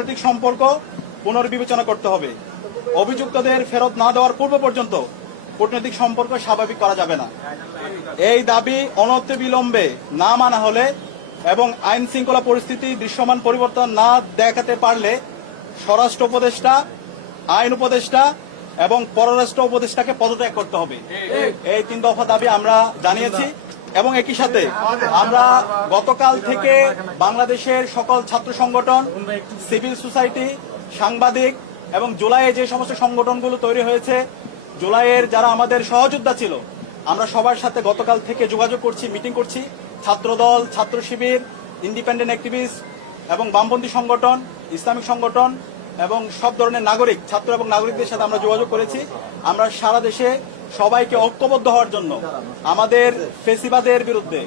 কূটনৈতিক সম্পর্ক পুনর্বিবেচনা করতে হবে। অভিযুক্তদের ফেরত না দেওয়ার পূর্ব পর্যন্ত কূটনৈতিক সম্পর্ক স্বাভাবিক করা যাবে না। এই দাবি অনতি বিলম্বে না মানা হলে এবং আইন শৃঙ্খলা পরিস্থিতি দৃশ্যমান পরিবর্তন না দেখাতে পারলে স্বরাষ্ট্র উপদেষ্টা, আইন উপদেষ্টা এবং পররাষ্ট্র উপদেষ্টাকে পদত্যাগ করতে হবে। এই তিন দফা দাবি আমরা জানিয়েছি। এবং একই সাথে আমরা গতকাল থেকে বাংলাদেশের সকল ছাত্র সংগঠন, সিভিল সোসাইটি, সাংবাদিক এবং জুলাইয়ে যে সমস্ত সংগঠনগুলো তৈরি হয়েছে, জুলাইয়ের যারা আমাদের সহযোদ্ধা ছিল, আমরা সবার সাথে গতকাল থেকে যোগাযোগ করছি, মিটিং করছি। ছাত্রদল, ছাত্র শিবির ইন্ডিপেন্ডেন্ট অ্যাক্টিভিস্ট এবং বামপন্থী সংগঠন, ইসলামিক সংগঠন এবং সব ধরনের নাগরিক, ছাত্র এবং নাগরিকদের সাথে আমরা যোগাযোগ করেছি। আমরা সারা দেশে সবাইকে ঐক্যবদ্ধ হওয়ার জন্য, আমাদের ফেসিবাদের বিরুদ্ধে,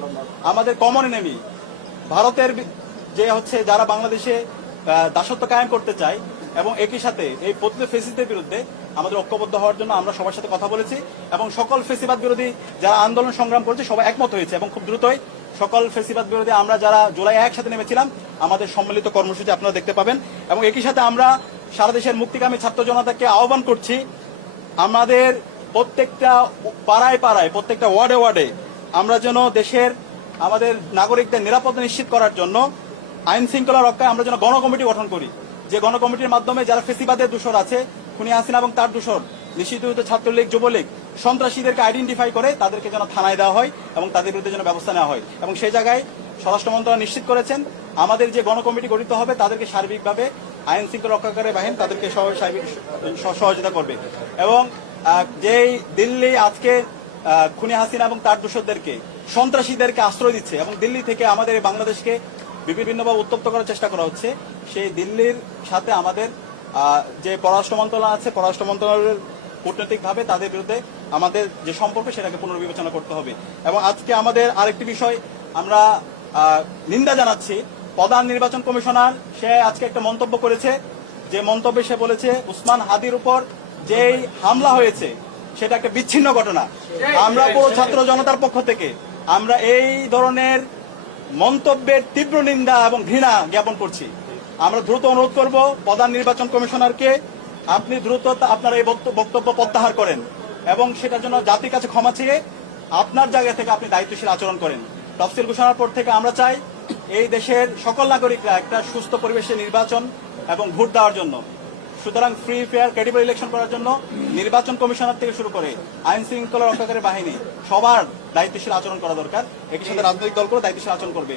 আমাদের কমন এনেমি ভারতের যে হচ্ছে যারা বাংলাদেশে দাসত্ব কায়েম করতে চায় এবং একই সাথে এই প্রতিটি ফেসিদের বিরুদ্ধে আমাদের ঐক্যবদ্ধ হওয়ার জন্য আমরা সবার সাথে কথা বলেছি এবং সকল ফেসিবাদ বিরোধী যারা আন্দোলন সংগ্রাম করেছে সবাই একমত হয়েছে এবং খুব দ্রুতই সকল ফেসিবাদ বিরোধী আমরা যারা জুলাই একসাথে নেমেছিলাম, আমাদের সম্মিলিত কর্মসূচি আপনারা দেখতে পাবেন এবং একই সাথে আমরা সারা দেশের মুক্তিকামী ছাত্র জনতাকে আহ্বান করছি, আমাদের প্রত্যেকটা পাড়ায় পাড়ায়, প্রত্যেকটা ওয়ার্ডে ওয়ার্ডে আমরা যেন দেশের আমাদের নাগরিকদের নিরাপত্তা নিশ্চিত করার জন্য আইন শৃঙ্খলা রক্ষায় আমরা যেন গণকমিটি গঠন করি। যে গণকমিটির মাধ্যমে যারা ফেসিবাদের দূষণ আছে খুনি হাসিনা এবং তার দূষর নিশ্চিত ছাত্রলীগ, যুবলীগ সন্ত্রাসীদেরকে আইডেন্টিফাই করে তাদেরকে যেন থানায় দেওয়া হয় এবং তাদের বিরুদ্ধে যেন ব্যবস্থা নেওয়া হয়। এবং সেই জায়গায় স্বরাষ্ট্র মন্ত্রণালয় নিশ্চিত করেছেন, আমাদের যে গণকমিটি গঠিত হবে তাদেরকে সার্বিকভাবে আইন শৃঙ্খলা রক্ষাকারী বাহিনী তাদেরকে সহযোগিতা করবে। এবং যেই দিল্লি আজকে খুনি হাসিনা এবং তার দূষরদেরকে, সন্ত্রাসীদেরকে আশ্রয় দিচ্ছে এবং দিল্লি থেকে আমাদের বাংলাদেশকে বিভিন্নভাবে উত্তপ্ত করার চেষ্টা করা হচ্ছে, সেই দিল্লির সাথে আমাদের যে পররাষ্ট্র মন্ত্রণালয় আছে, পররাষ্ট্র মন্ত্রণালয়ের কূটনৈতিকভাবে তাদের বিরুদ্ধে আমাদের যে সম্পর্ক, সেটাকে পুনর্বিবেচনা করতে হবে। এবং আজকে আমাদের আরেকটি বিষয়, আমরা নিন্দা জানাচ্ছি। প্রধান নির্বাচন কমিশনার, সে আজকে একটা মন্তব্য করেছে। যে মন্তব্যে সে বলেছে, উসমান হাদির উপর যেই হামলা হয়েছে, সেটা একটা বিচ্ছিন্ন ঘটনা। আমরা পুরো ছাত্র জনতার পক্ষ থেকে, আমরা এই ধরনের মন্তব্যের তীব্র নিন্দা এবং ঘৃণা জ্ঞাপন করছি। আমরা দ্রুত অনুরোধ করব প্রধান নির্বাচন কমিশনারকে, আপনি দ্রুত আপনার এই বক্তব্য প্রত্যাহার করেন এবং সেটার জন্য জাতির কাছে ক্ষমা চেয়ে আপনার জায়গা থেকে আপনি দায়িত্বশীল আচরণ করেন। তফসিল ঘোষণার পর থেকে আমরা চাই এই দেশের সকল নাগরিকরা একটা সুস্থ পরিবেশে নির্বাচন এবং ভোট দেওয়ার জন্য। সুতরাং ফ্রি ফেয়ার ক্রেডিবল ইলেকশন করার জন্য নির্বাচন কমিশনার থেকে শুরু করে আইন শৃঙ্খলা রক্ষাকারী বাহিনী সবার দায়িত্বশীল আচরণ করা দরকার। একই সাথে রাজনৈতিক দলগুলো দায়িত্বশীল আচরণ করবে।